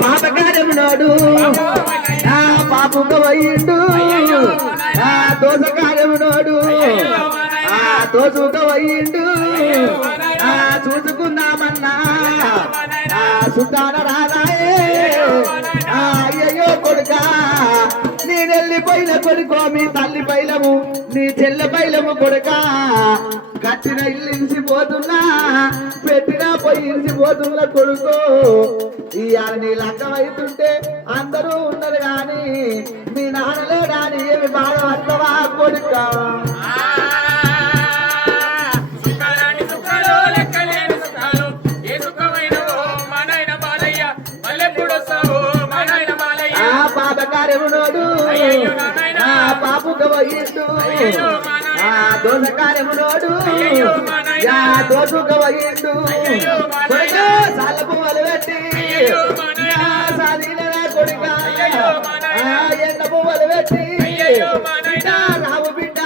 పాపకారమునోడు పాపుగా పోయిండు దోసకారమునోడు దోసుగా పోయిండు చూసుకుందామన్నా సుతాన రాదాయే అయ్యయ్యో కొడుకా నేనెళ్ళిపోయిన కొడుకో మీ తల్లి పైలము నీ చెల్లె పైలము కొడుకా కట్టిన ఇల్లు ఇరిసిపోతున్నా పెట్టినా పోయి ఇరిసిపోతున్నా కొడుకో ఇవాళ నీ లగ్గమైతుంటే అందరూ ఉన్నారు గాని మీ నాన్నలే గాని ఏమి బాధ పడతావా కొడుకా పాపకార్యమునోడు పాపుగా పోయిండు దోషకార్యమునోడు దోషుగా పోయిండు సాల పువ్వులు పెట్టి సాధీన కొడుక ఎండ పువ్వులు పెట్టి రావు బిడ్డ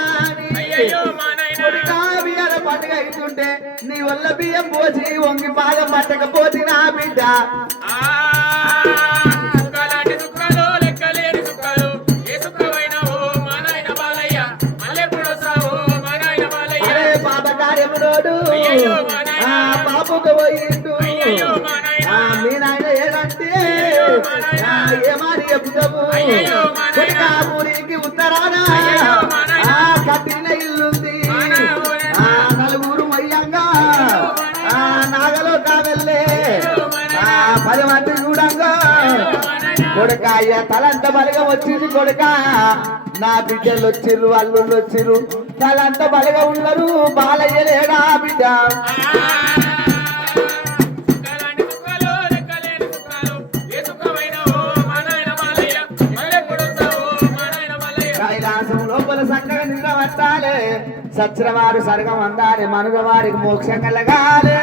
కొడుక బియ్యాల పండుగ అవుతుంటే నీ వల్ల బియ్యం పోసి వంగి బాగా పట్టకపోతే నా బిడ్డ పాపుగా పోయిండు మీ నాయన ఏదంటే ఏమారి చెప్తాము ఊరికి ఉత్తరాన కట్టిన ఇల్లుంది నలుగురు మయ్యంగా నాగలో కావెళ్ళే 10 మంది చూడంగా కొడుక తలంత బలగం వచ్చింది కొడుక నా బిడ్డలు వచ్చిర్రు అల్లుళ్ళు వచ్చిర్రు తలంత బలగా ఉన్నారు బాలయ్య లేడా బిడ్డ కైలాసం లోపల సంగగా నిద్ర పట్టాలి సత్రవారు సర్గం అందాలి మనుగవారికి మోక్షం కలగాలి